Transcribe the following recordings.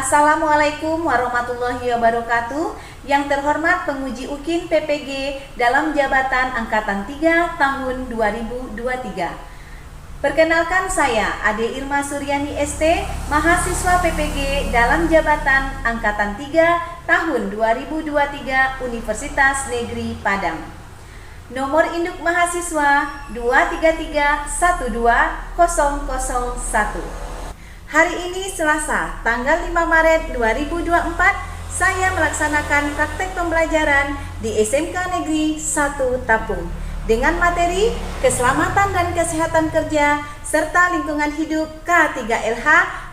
Assalamualaikum warahmatullahi wabarakatuh. Yang terhormat penguji UKIN PPG dalam jabatan Angkatan 3 tahun 2023. Perkenalkan saya Ade Irma Suryani ST, mahasiswa PPG dalam jabatan Angkatan 3 tahun 2023 Universitas Negeri Padang. Nomor induk mahasiswa 233120001. Hari ini Selasa, tanggal 5 Maret 2024, saya melaksanakan praktek pembelajaran di SMK Negeri 1 Tapung dengan materi Keselamatan dan Kesehatan Kerja serta Lingkungan Hidup K3LH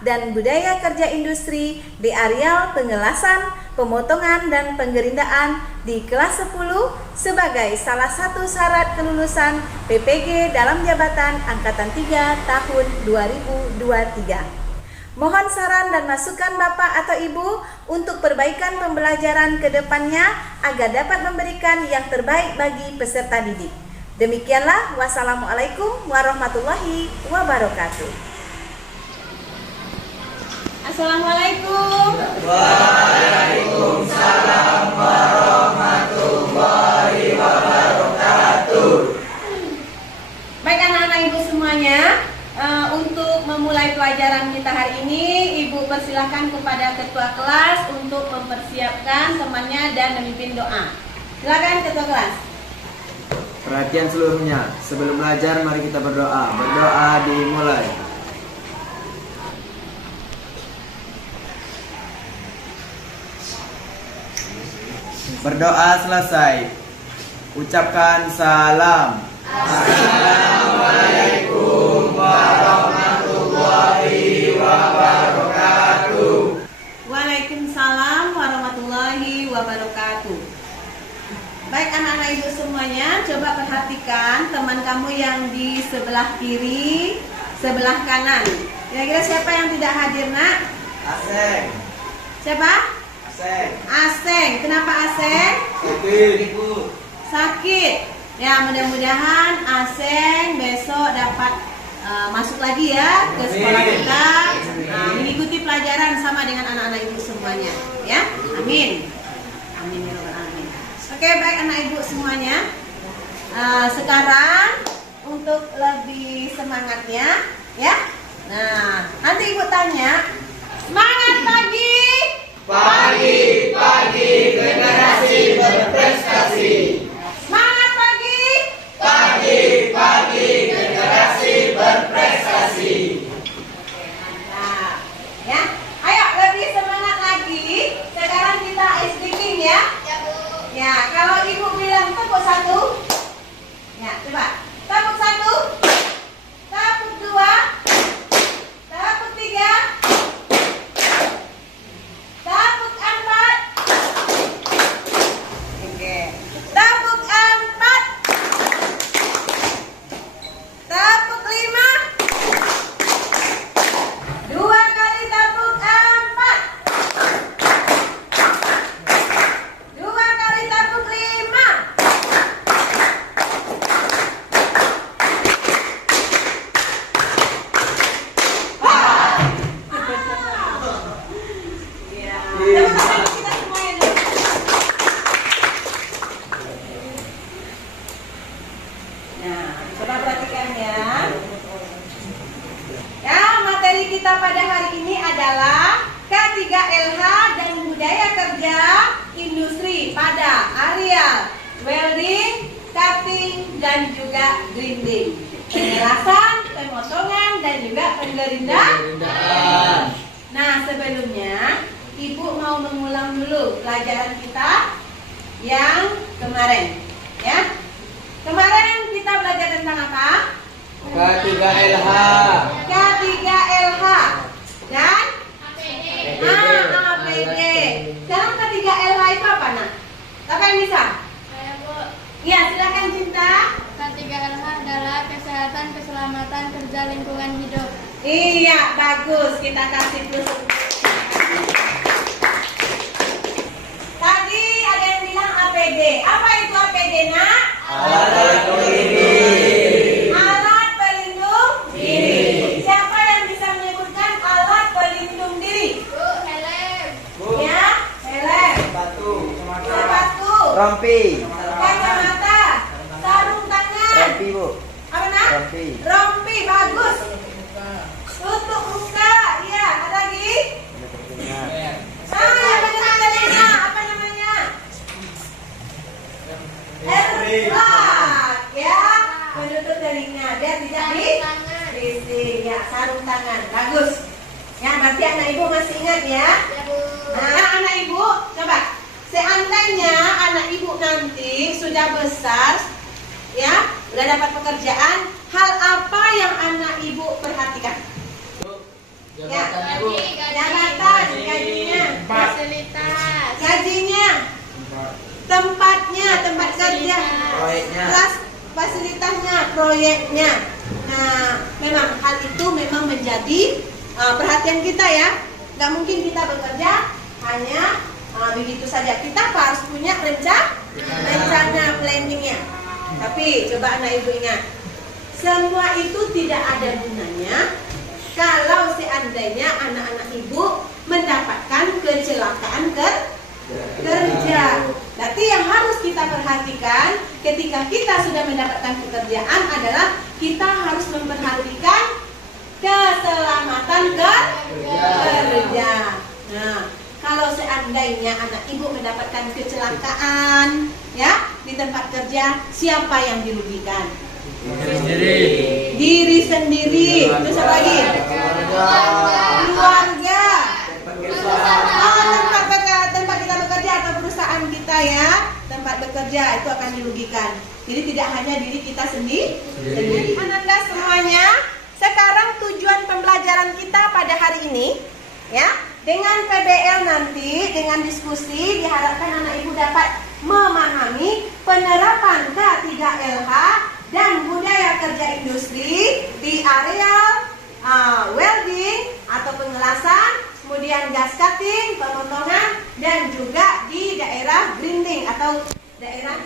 dan Budaya Kerja Industri di areal pengelasan, pemotongan dan penggerindaan di kelas 10 sebagai salah satu syarat kelulusan PPG dalam jabatan Angkatan 3 tahun 2023. Mohon saran dan masukan Bapak atau Ibu untuk perbaikan pembelajaran ke depannya agar dapat memberikan yang terbaik bagi peserta didik. Demikianlah, wassalamualaikum warahmatullahi wabarakatuh. Assalamualaikum. Waalaikumsalam warahmatullahi wabarakatuh. Baik anak-anak Ibu semuanya, untuk memulai pelajaran kita hari ini, Ibu persilahkan kepada ketua kelas untuk mempersiapkan temannya dan memimpin doa. Silakan ketua kelas. Perhatian seluruhnya, sebelum belajar mari kita berdoa. Berdoa dimulai. Berdoa selesai, ucapkan salam. Assalamualaikum warahmatullahi wabarakatuh. Waalaikumsalam warahmatullahi wabarakatuh. Baik anak-anak Ibu semuanya, coba perhatikan teman kamu yang di sebelah kiri, sebelah kanan. Kira-kira siapa yang tidak hadir, Nak? Aseng. Siapa? Aseng. Aseng. Kenapa Aseng? Sakit, Ibu. Sakit. Ya, mudah-mudahan Aseng besok dapat masuk lagi ya ke sekolah kita, mengikuti pelajaran sama dengan anak-anak Ibu semuanya, ya. Amin. Amin ya rabbal alamin. Oke, baik anak Ibu semuanya. Sekarang untuk lebih semangatnya, ya. Nah, nanti Ibu tanya, semangat pagi. Pagi, pagi, generasi berprestasi. Semangat pagi. Pagi, pagi, generasi berprestasi. Mantap. Ya, ayo lebih semangat lagi. Sekarang kita speaking ya. Ya, kalau Ibu bilang tepuk satu, ya coba tepuk satu, tepuk dua, tepuk tiga, tepuk empat, oke, tepuk empat, tepuk lima, dua kali tepuk empat, dua kali tepuk lima, ya. Tepuk tangan kita semuanya dulu. Nah, coba perhatikan ya. Ya, materi kita pada hari ini adalah K3LH dan Budaya Kerja Industri pada areal welding, cutting, dan juga grinding, pengelasan, pemotongan, dan juga penggerindaan. Nah, sebelumnya Ibu mau mengulang dulu pelajaran kita yang kemarin, ya. Kemarin kita belajar tentang apa? K3LH. K3LH dan APD. Sekarang K3LH itu apa, Nak? Siapa yang bisa? Saya Bu, Iya, silakan Cinta. K3LH adalah kesehatan, keselamatan, kerja, lingkungan hidup. Iya, bagus. Kita kasih plus. Tadi ada yang bilang APD. Apa itu APD, Nak? Alat pelindung. Alat pelindung Diri. Siapa yang bisa menyebutkan alat pelindung diri? Bu, helm. rompi. Kacamata. Sarung tangan. Rompi, Bu. Apa nak? Rompi. Rompi, bagus. Tutup muka. Iya, ada lagi? Yang benar telinga. Apa namanya? Earplug. Ya, menutup telinga. Biar tidak bising. Ya, sarung tangan. Bagus. Ya, berarti anak ibu masih ingat ya? Nah, anak ibu, coba. Seandainya anak ibu nanti sudah besar, ya, sudah dapat pekerjaan, hal apa yang anak ibu perhatikan? Ya, jabatan, gajinya, Fasilitas. gajinya, tempatnya, tempat kerja, Proyeknya. kelas fasilitasnya, proyeknya. Nah, memang hal itu memang menjadi perhatian kita ya. Nggak mungkin kita bekerja hanya begitu saja. Kita harus punya rencana planningnya. Tapi coba anak ibu ingat, semua itu tidak ada gunanya kalau seandainya anak-anak ibu mendapatkan kecelakaan kerja. Berarti yang harus kita perhatikan ketika kita sudah mendapatkan pekerjaan adalah kita harus memperhatikan keselamatan kerja. Nah, kalau seandainya anak ibu mendapatkan kecelakaan ya di tempat kerja, siapa yang dirugikan? Diri sendiri. Terus apa lagi? Keluarga. Tempat kita bekerja atau perusahaan kita ya, tempat bekerja itu akan dirugikan. Jadi tidak hanya diri kita sendiri. Anak-anak semuanya, sekarang tujuan pembelajaran kita pada hari ini ya, dengan PBL nanti, dengan diskusi diharapkan anak ibu dapat memahami penerapan K3LH dan budaya kerja industri di area welding atau pengelasan, kemudian gas cutting, pemotongan, dan juga di daerah grinding atau daerah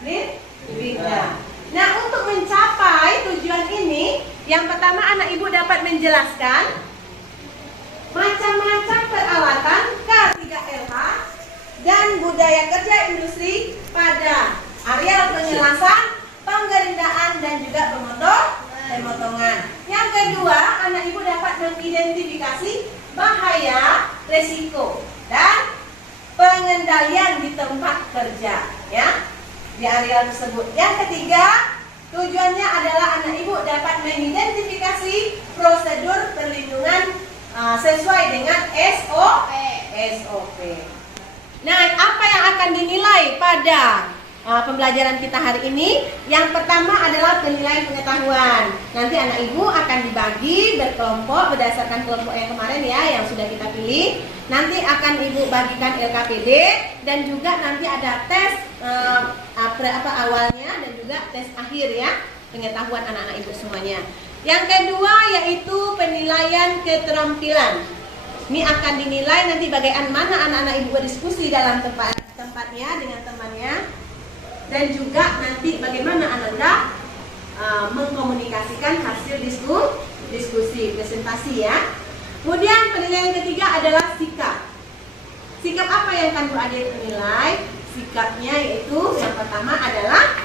grinding. Nah, untuk mencapai tujuan ini, yang pertama anak ibu dapat menjelaskan macam-macam peralatan K3LH dan budaya kerja industri pada area pengelasan, penggerindaan, dan juga pemotongan. Yang kedua, anak ibu dapat mengidentifikasi bahaya, resiko, dan pengendalian di tempat kerja ya, di area tersebut. Yang ketiga, tujuannya adalah anak ibu dapat mengidentifikasi prosedur perlindungan sesuai dengan SOP. Nah, apa yang akan dinilai pada pembelajaran kita hari ini? Yang pertama adalah penilaian pengetahuan. Nanti anak ibu akan dibagi berkelompok berdasarkan kelompok yang kemarin ya, yang sudah kita pilih. Nanti akan ibu bagikan LKPD dan juga nanti ada tes awalnya dan juga tes akhir ya, pengetahuan anak-anak ibu semuanya. Yang kedua yaitu penilaian keterampilan. Ini akan dinilai nanti bagaimana anak-anak ibu berdiskusi dalam tempatnya dengan temannya, dan juga nanti bagaimana Ananda mengkomunikasikan hasil diskusi presentasi ya. Kemudian penilaian ketiga adalah sikap. Sikap apa yang akan Bu Ade menilai? Sikapnya yaitu yang pertama adalah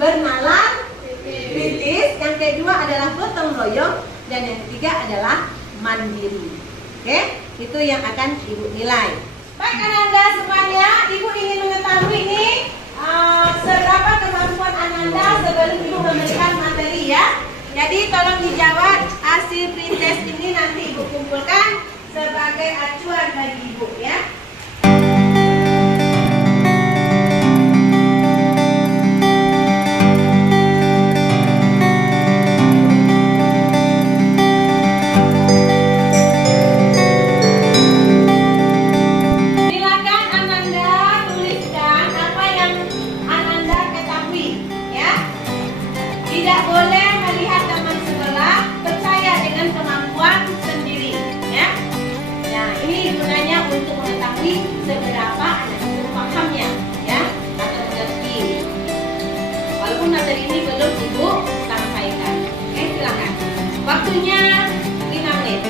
bernalar kritis, yang kedua adalah gotong royong, dan yang ketiga adalah mandiri. Oke, itu yang akan ibu nilai. Baik Ananda semuanya, ibu ingin mengetahui ini seberapa kemampuan Ananda sebelum ibu memberikan materi ya. Jadi tolong dijawab hasil pretest ini, nanti ibu kumpulkan sebagai acuan bagi ibu ya. Tidak boleh melihat teman sebelah, percaya dengan kemampuan sendiri ya. Nah, ini gunanya untuk mengetahui seberapa anak itu pahamnya ya, atau mengerti. Walaupun materi ini belum ibu sampaikan. Oke, silakan. Waktunya 5 menit.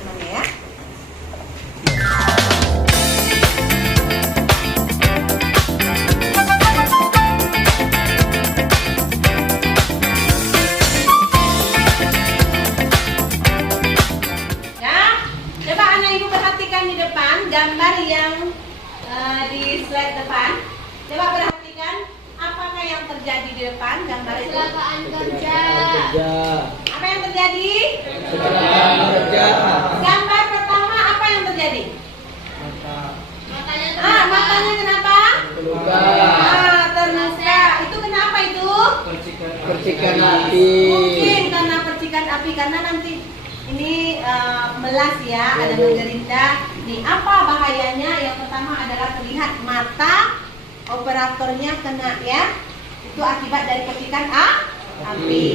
teman-teman ya. Coba anak ibu perhatikan di depan gambar yang di slide depan. Coba perhatikan apakah yang terjadi di depan gambar itu. Kecelakaan kerja. Apa yang terjadi? Kerja. Gambar pertama apa yang terjadi? Matanya terluka. Matanya kenapa? Terluka. Terluka. Itu kenapa itu? Percikan api. Mungkin karena percikan api karena nanti ini melas ya, ada menggerinda. Nih, apa bahayanya? Yang pertama adalah terlihat mata operatornya kena ya. Itu akibat dari percikan api.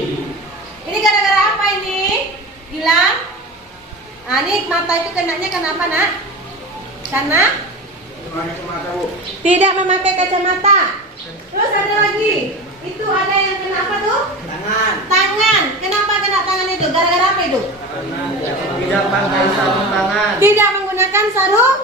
Ini gara-gara apa ini? Gilang? Ini mata itu kenanya kenapa nak? Karena tidak memakai kacamata. Terus ada lagi. Itu ada yang kena apa tuh? Tangan. Kenapa kena tangan itu? Gara-gara apa itu? Tidak pakai sarung tangan. Tidak menggunakan sarung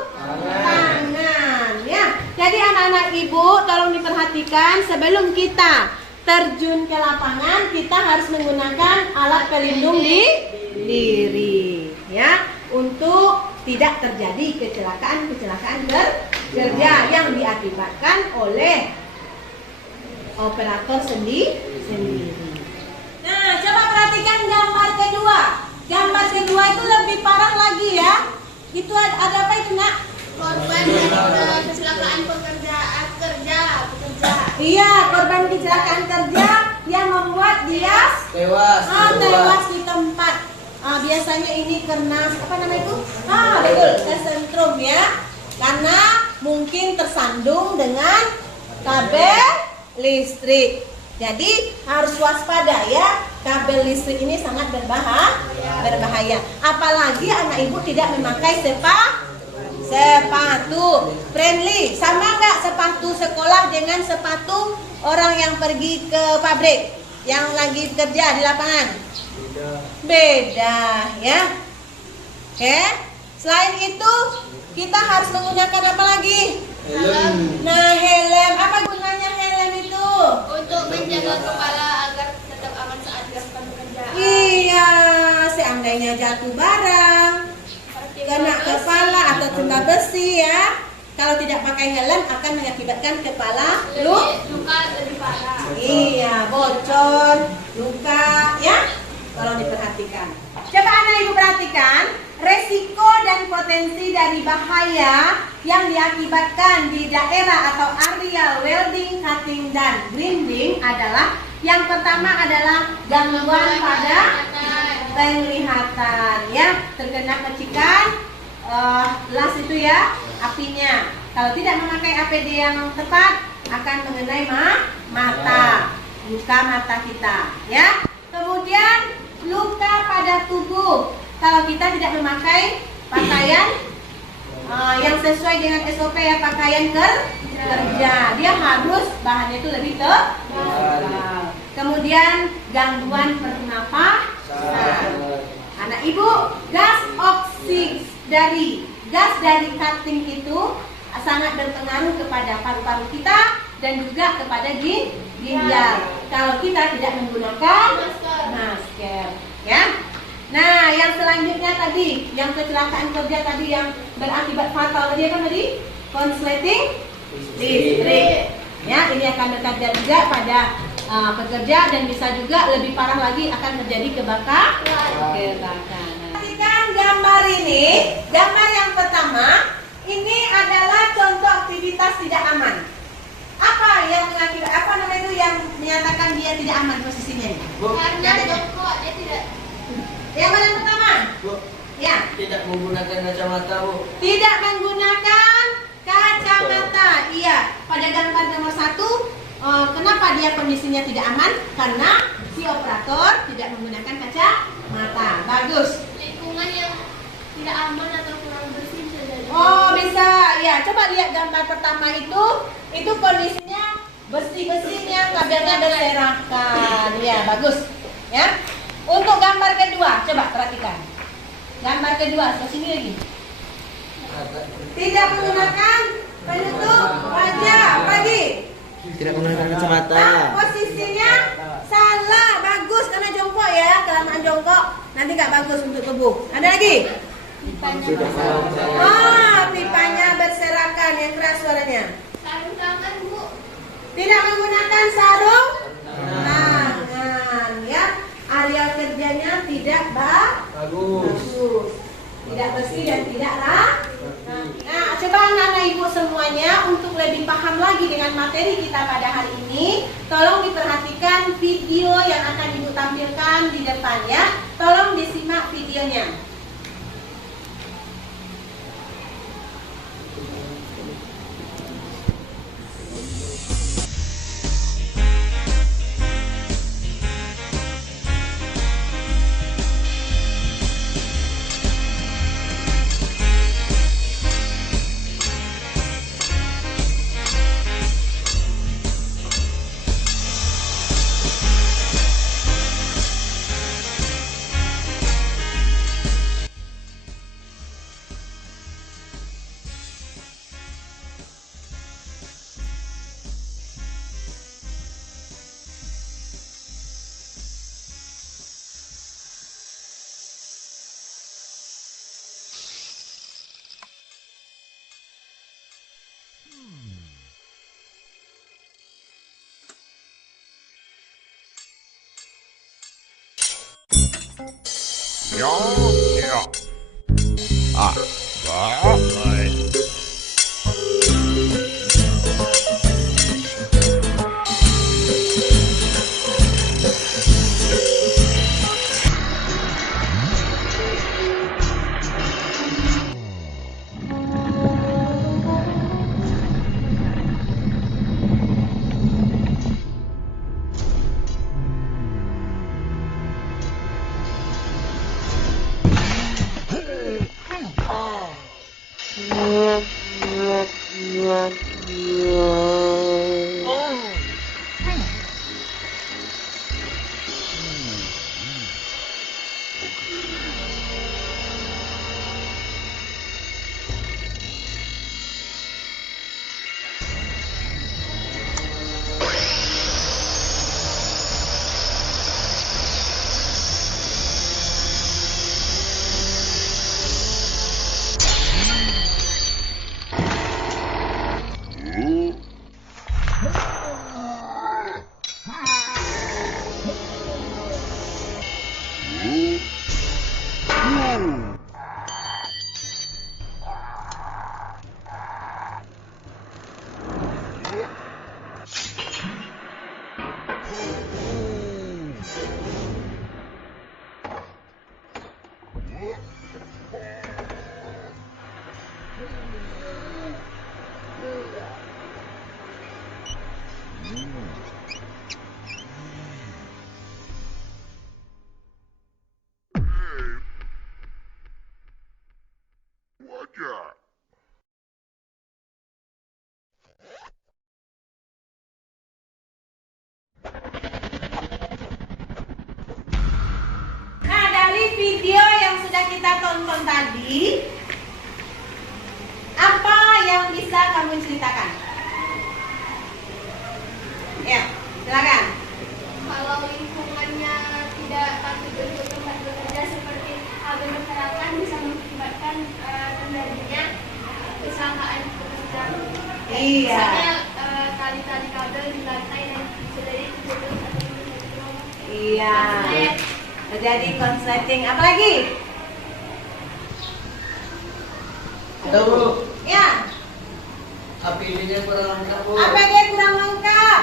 tangan ya. Jadi anak-anak ibu tolong diperhatikan sebelum kita terjun ke lapangan kita harus menggunakan alat pelindung diri ya untuk tidak terjadi kecelakaan kerja yang diakibatkan oleh operator sendiri. Nah, coba perhatikan gambar kedua. Gambar kedua itu lebih parah lagi ya. Itu ada apa itu nak? Korban dari kecelakaan pekerja. Iya, korban kecelakaan kerja yang membuat dia tewas di tempat. Biasanya ini karena apa namanya itu? Betul, kesentrum ya. Karena mungkin tersandung dengan kabel listrik. Jadi harus waspada ya. Kabel listrik ini sangat berbahaya. Apalagi anak ibu tidak memakai sepatu friendly. Sama nggak sepatu sekolah dengan sepatu orang yang pergi ke pabrik yang lagi kerja di lapangan? Beda ya. Oke. Selain itu kita harus menggunakan apa lagi? Helm. Nah, helm. Apa gunanya helm itu? Untuk menjaga kepala agar tetap aman saat dilakukan pekerjaan. Iya, seandainya jatuh barang, kena kepala atau timba besi ya. Kalau tidak pakai helm akan mengakibatkan kepala luka lebih parah. Iya, bocor, luka ya. Kalau diperhatikan. Coba anak ibu perhatikan resiko dan potensi dari bahaya yang diakibatkan di daerah atau area welding, cutting dan grinding adalah yang pertama adalah gangguan pada penglihatan ya, terkena percikan las itu ya apinya. Kalau tidak memakai APD yang tepat akan mengenai mata, luka mata kita ya. Kemudian luka pada tubuh kalau kita tidak memakai pakaian yang sesuai dengan SOP ya, pakaian kerja. Dia harus bahannya itu lebih tebal. Kemudian gangguan pernapasan. Anak ibu, gas dari cutting itu sangat berpengaruh kepada paru-paru kita dan juga kepada ginjal. Kalau kita tidak menggunakan masker, ya. Nah, yang selanjutnya tadi, yang kecelakaan kerja tadi yang berakibat fatal tadi apa tadi? Konsleting listrik. Ya, ini akan bekerja juga pada pekerja dan bisa juga lebih parah lagi akan terjadi kebakaran. Perhatikan gambar ini. Gambar yang pertama, ini adalah contoh aktivitas tidak aman. Apa yang mengakibat apa namanya itu yang menyatakan dia tidak aman posisinya? Karena jongkok dia tidak. Yang mana yang pertama? Bu, Ya. tidak menggunakan kacamata, Bu. Tidak menggunakan kacamata. Iya. Pada gambar nomor 1, kenapa dia kondisinya tidak aman? Karena si operator tidak menggunakan kacamata. Bagus. Lingkungan yang tidak aman atau kurang bersih bisa jadi. Oh, bisa. Ya, coba lihat gambar pertama itu kondisinya bersih-bersihnya, kabelnya berserakan. Ya, bagus. Ya. Untuk gambar kedua, coba perhatikan. Gambar kedua, ke sini lagi. Tidak menggunakan penutup wajah. Lagi. Tidak menggunakan kacamata. Posisinya salah, bagus karena jongkok ya. Kelamaan jongkok nanti nggak bagus untuk tubuh. Ada lagi? Tidak sarung tangan. Oh, pipanya berserakan, yang keras suaranya. Sarung tangan, Bu. Tidak menggunakan sarung tangan, ya. Area kerjanya tidak bagus, tidak bersih dan tidak rapi. Nah, coba anak-anak ibu semuanya untuk lebih paham lagi dengan materi kita pada hari ini, tolong diperhatikan video yang akan ibu tampilkan di depannya. Tolong disimak videonya. Ja. Nej. Nah, dari video yang sudah kita tonton tadi, apa yang bisa kamu ceritakan? Ya, silakan. Kalau lingkungannya tidak patut untuk tempat bekerja seperti kabel berserakan bisa mengakibatkan terjadinya kecelakaan pekerjaan. Iya. Misalnya tali-tali kabel di lantai dan jadi tertutup atau menutup. Iya. Terjadi konsleting. Apa lagi? Ada Bu, Ya. APD-nya kurang lengkap Bu. APD kurang lengkap.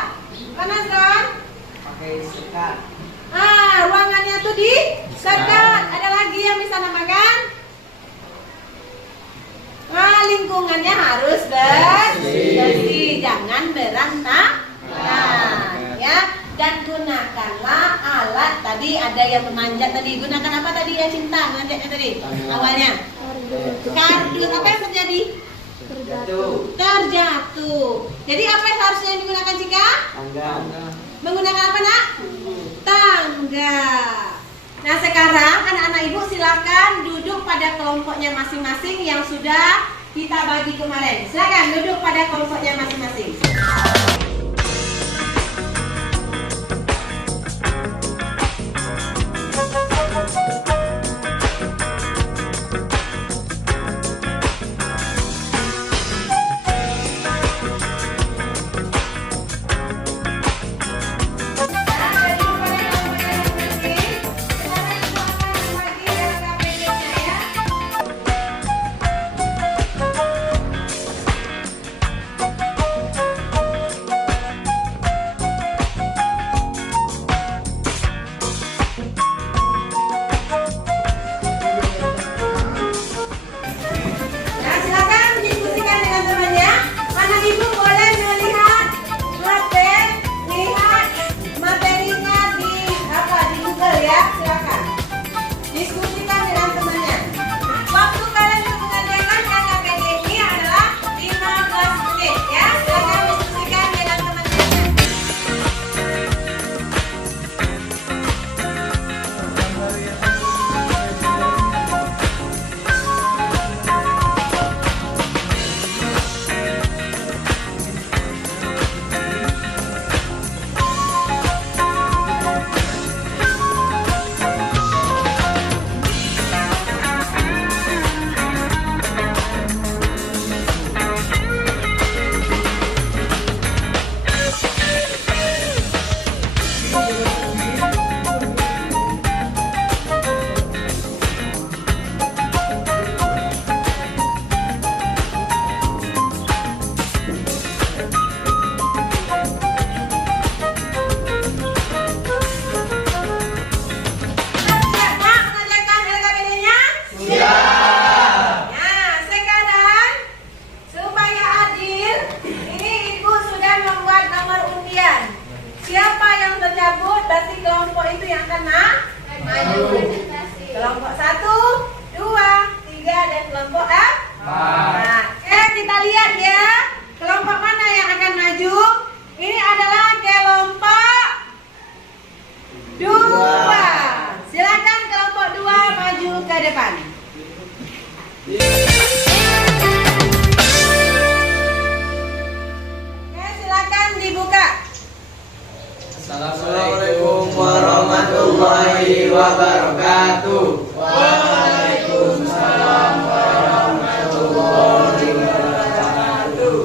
Panas kan? Pakai sekat. Ruangannya tuh disekat. Ada lagi yang bisa namakan? Lingkungannya harus bersih, jangan berantakan, ya. Dan gunakanlah alat tadi, ada yang memanjat tadi. Gunakan apa tadi ya Cinta? Manjatnya tadi awalnya. Kardus. Apa yang terjadi? Terjatuh. Jadi apa yang harusnya digunakan Cika? Tangga. Menggunakan apa nak? Tangga. Nah, sekarang anak-anak ibu silakan duduk pada kelompoknya masing-masing yang sudah kita bagi kemarin. Silakan duduk pada kelompoknya masing-masing. Siapa yang tercabut berarti kelompok itu yang akan maju. Kelompok 1, 2, 3 dan kelompok 4. Nah, kita lihat ya, kelompok mana yang akan maju? Ini adalah kelompok 2. Silakan kelompok 2 maju ke depan. Silakan dibuka. Assalamualaikum warahmatullahi wabarakatuh. Waalaikumsalam warahmatullahi wabarakatuh.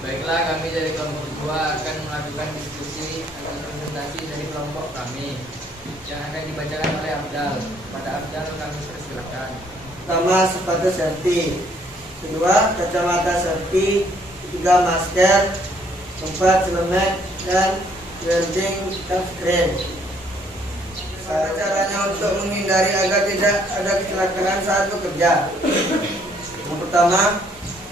Baiklah, kami dari kelompok 2 akan melakukan diskusi atau presentasi dari kelompok kami yang akan dibacakan oleh Abdal. Pada Abdal kami persilakan. Pertama, sepatu safety. Kedua, kacamata safety. Ketiga, masker. Keempat, helmet dan welding touchscreen. Caranya untuk menghindari agar tidak ada kecelakaan saat bekerja. Yang pertama,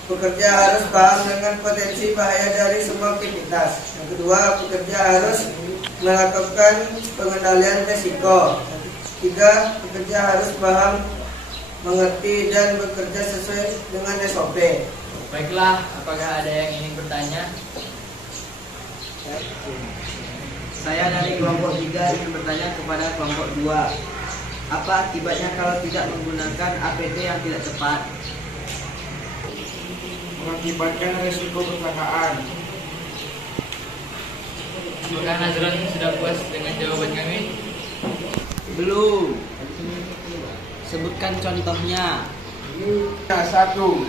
pekerja harus paham dengan potensi bahaya dari semua aktivitas. Yang kedua, pekerja harus melakukan pengendalian risiko. Tiga, pekerja harus paham, mengerti dan bekerja sesuai dengan SOP. Baiklah, apakah ada yang ingin bertanya? Saya dari kelompok 3 ingin bertanya kepada kelompok 2. Apa akibatnya kalau tidak menggunakan APD yang tidak tepat? Mengakibatkan risiko kecelakaan. Apakah Nazron sudah puas dengan jawaban kami? Belum. Sebutkan contohnya. 1.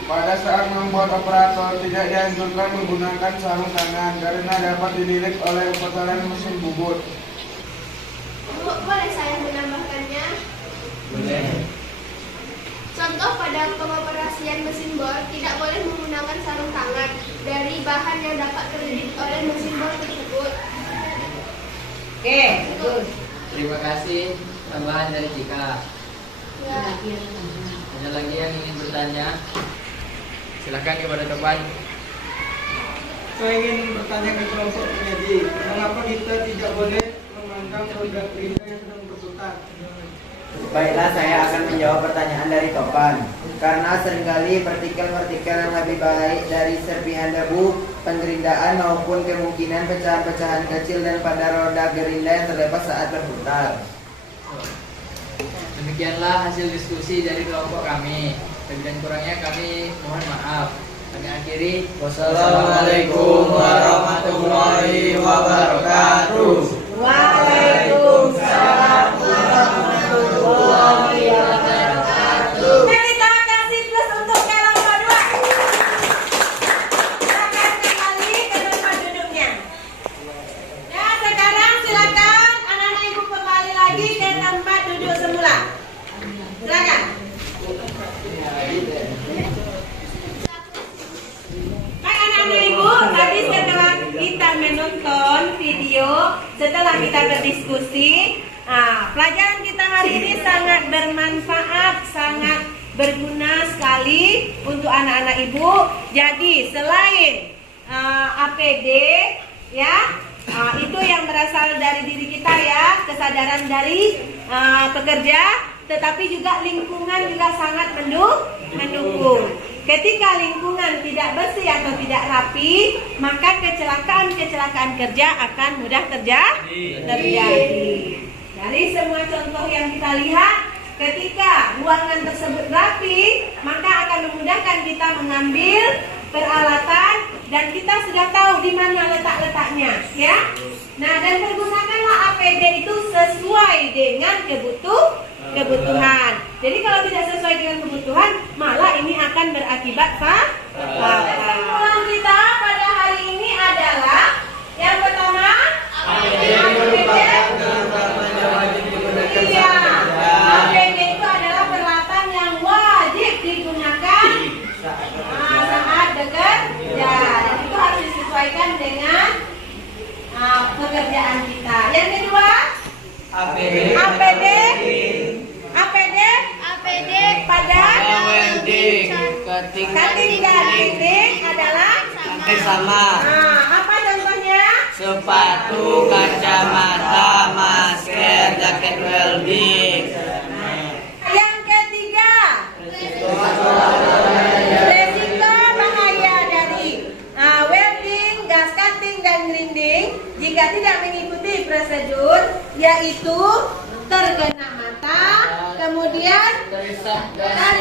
Pada saat membuat operator tidak dianjurkan menggunakan sarung tangan karena dapat dililit oleh putaran mesin bubut. Boleh saya menambahkannya? Boleh. Contoh pada pengoperasian mesin bor tidak boleh menggunakan sarung tangan dari bahan yang dapat terlilit oleh mesin bor tersebut. Oke, betul. Terima kasih tambahan dari Cika. Ya. Ada lagi yang ingin bertanya? Silakan kepada depan. Saya ingin bertanya ke kelompok penyaji, mengapa kita tidak boleh memandang roda kereta yang sedang berputar? Baiklah, saya akan menjawab pertanyaan dari Topan. Karena seringkali partikel-partikel yang lebih baik dari serpihan debu, pengerindaan maupun kemungkinan pecahan-pecahan kecil dan pada roda gerinda yang terlepas saat berputar. Demikianlah hasil diskusi dari kelompok kami. Lebih dan kurangnya kami mohon maaf. Kami akhiri. Wassalamualaikum warahmatullahi wabarakatuh. Waalaikumsalam warahmatullahi wabarakatuh. Beri tangan kasih plus untuk kelompok 2. Silakan kembali ke tempat duduknya. Ya, sekarang silakan anak-anak ibu kembali lagi ke tempat duduk semula. Silakan. Baik anak-anak ibu, tadi setelah kita menonton video, setelah kita berdiskusi, pelajaran kita hari ini sangat bermanfaat, sangat berguna sekali untuk anak-anak ibu. Jadi selain APD, ya, itu yang berasal dari diri kita ya, kesadaran dari pekerja, tetapi juga lingkungan juga sangat mendukung. Ketika lingkungan tidak bersih atau tidak rapi, maka kecelakaan kerja akan mudah terjadi. Dari semua contoh yang kita lihat, ketika ruangan tersebut rapi, maka akan memudahkan kita mengambil peralatan dan kita sudah tahu di mana letak-letaknya, ya. Nah, dan pergunakanlah APD itu sesuai dengan kebutuhan. Jadi kalau tidak sesuai dengan kebutuhan, malah ini akan berakibat kesimpulan kita pada hari ini adalah yang pertama, APD itu adalah peralatan yang wajib digunakan saat bekerja. Dan itu harus disesuaikan dengan pekerjaan kita. Yang kedua, APD pada cutting dan dinding adalah Sama. Apa contohnya? Sepatu, kacamata, masker, jaket welding. Yang ketiga, resiko bahaya dari welding, gas cutting dan grinding jika tidak mengikuti prosedur, yaitu terkena mata, kemudian terisap gas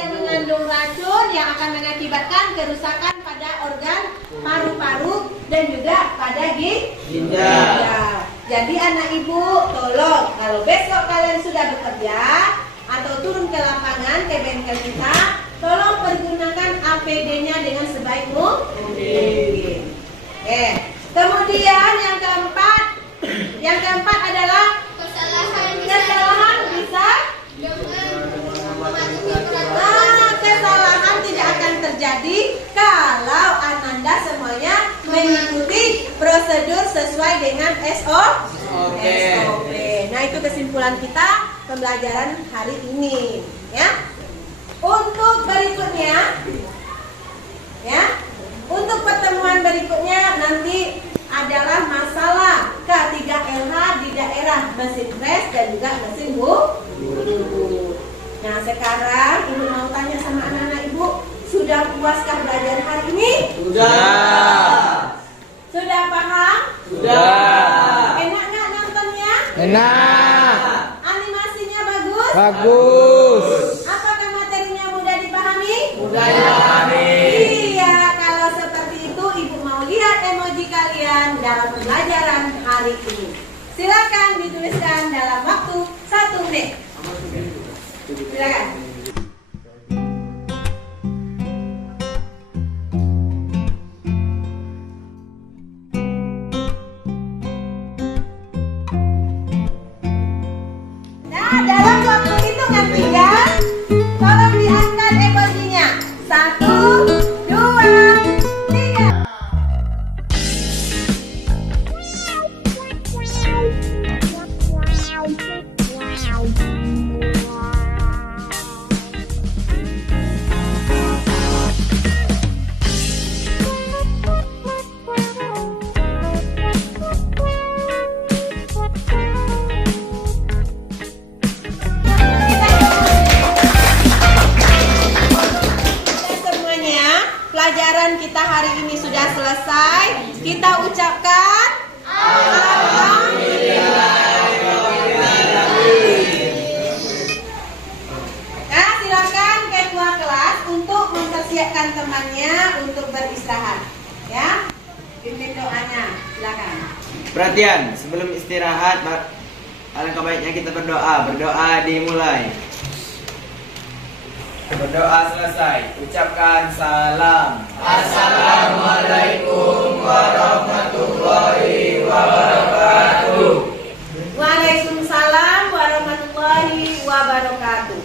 yang mengandung racun yang akan mengakibatkan kerusakan pada organ paru-paru dan juga pada ginjal. Jadi anak ibu, tolong kalau besok kalian sudah bekerja atau turun ke lapangan ke bengkel kita, tolong pergunakan APD-nya dengan sebaik mungkin. Kemudian yang keempat adalah kesalahan bisa kesalahan tidak akan terjadi kalau Ananda semuanya mengikuti prosedur sesuai dengan SOP. Nah, itu kesimpulan kita pembelajaran hari ini, ya. Untuk berikutnya, ya, untuk pertemuan berikutnya nanti adalah masalah K3LH di daerah mesin pres dan juga mesin bubut. Nah, sekarang ibu mau tanya sama anak-anak ibu, sudah puaskah belajar hari ini? Sudah. Sudah paham? Sudah. Enak nggak nontonnya? Enak. Animasinya bagus? Bagus. Apakah materinya mudah dipahami? Mudah dipahami. Iya, kalau seperti itu ibu mau lihat emoji kalian dalam pembelajaran hari ini. Silakan dituliskan dalam waktu 1 menit. Silakan. Nah, dalam waktu hitungan 3, tolong diangkat emojinya. 1, 2, 3. Pelajaran kita hari ini sudah selesai. Kita ucapkan Alhamdulillah. membolehkan temannya untuk beristirahat. Ya, pimpin doanya, silakan. Perhatian, sebelum istirahat, alangkah baiknya kita berdoa. Berdoa dimulai. Berdoa selesai, ucapkan salam. Assalamualaikum warahmatullahi wabarakatuh. Waalaikumsalam warahmatullahi wabarakatuh.